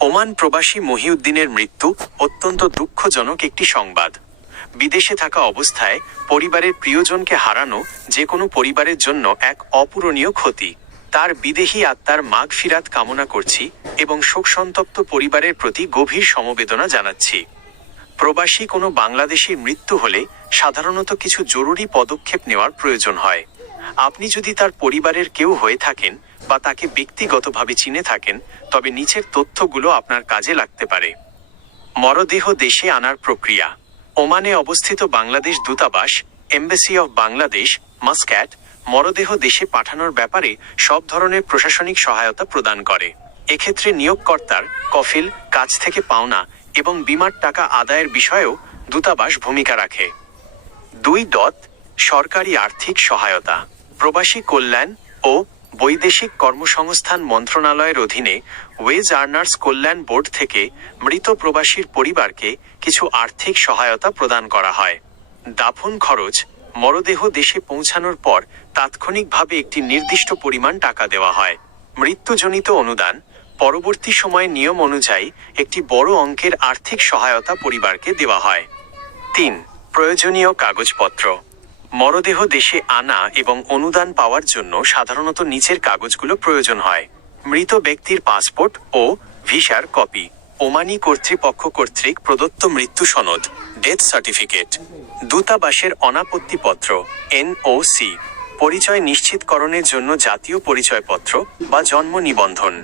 Oman প্রবাসী মহিউদ্দিনের মৃত্যু অত্যন্ত দুঃখজনক একটি সংবাদ। বিদেশে থাকা অবস্থায় পরিবারের প্রিয়জনকে হারানো যে কোনো পরিবারের জন্য এক অপূরণীয় ক্ষতি। তার বিদেহী আত্মার মাগফিরাত কামনা করছি এবং শোকসন্তপ্ত পরিবারের প্রতি গভীর সমবেদনা জানাচ্ছি। প্রবাসী কোনো বাংলাদেশির মৃত্যু হলে সাধারণত কিছু জরুরি পদক্ষেপ নেওয়ার প্রয়োজন হয়। আপনি যদি তার পরিবারের কেউ হয়ে থাকেন বা তাকে ব্যক্তিগতভাবে চিনে থাকেন, তবে নিচের তথ্যগুলো আপনার কাজে লাগতে পারে। মরদেহ দেশে আনার প্রক্রিয়া। ওমানে অবস্থিত বাংলাদেশ দূতাবাস, এমবাসি অফ বাংলাদেশ, মাস্ক্যাট, মরদেহ দেশে পাঠানোর ব্যাপারে সব ধরনের প্রশাসনিক সহায়তা প্রদান করে। এক্ষেত্রে নিয়োগকর্তার কফিল, কাজ থেকে পাওনা এবং বীমার টাকা আদায়ের বিষয়েও দূতাবাস ভূমিকা রাখে। 2. সরকারি আর্থিক সহায়তা। প্রবাসী কল্যাণ ও বৈদেশিক কর্মসংস্থান মন্ত্রণালয়ের অধীনে ওয়েজ আর্নার্স কল্যাণ বোর্ড থেকে মৃত প্রবাসীর পরিবারকে কিছু আর্থিক সহায়তা প্রদান করা হয়। দাফন খরচ। মরদেহ দেশে পৌঁছানোর পর তাৎক্ষণিকভাবে একটি নির্দিষ্ট পরিমাণ টাকা দেওয়া হয়। মৃত্যুজনিত অনুদান। পরবর্তী সময়ে নিয়ম অনুযায়ী একটি বড় অঙ্কের আর্থিক সহায়তা পরিবারকে দেওয়া হয়। 3. প্রয়োজনীয় কাগজপত্র। মরদেহ দেশে আনা এবং অনুদান পাওয়ার জন্য সাধারণত নিচের কাগজগুলো প্রয়োজন হয়: মৃত ব্যক্তির পাসপোর্ট ও ভিসার কপি, ওমানি কর্তৃপক্ষ কর্তৃক প্রদত্ত মৃত্যু সনদ, ডেথ সার্টিফিকেট, দূতাবাসের অনাপত্তিপত্র, NOC, পরিচয় নিশ্চিতকরণের জন্য জাতীয় পরিচয়পত্র বা জন্ম নিবন্ধন।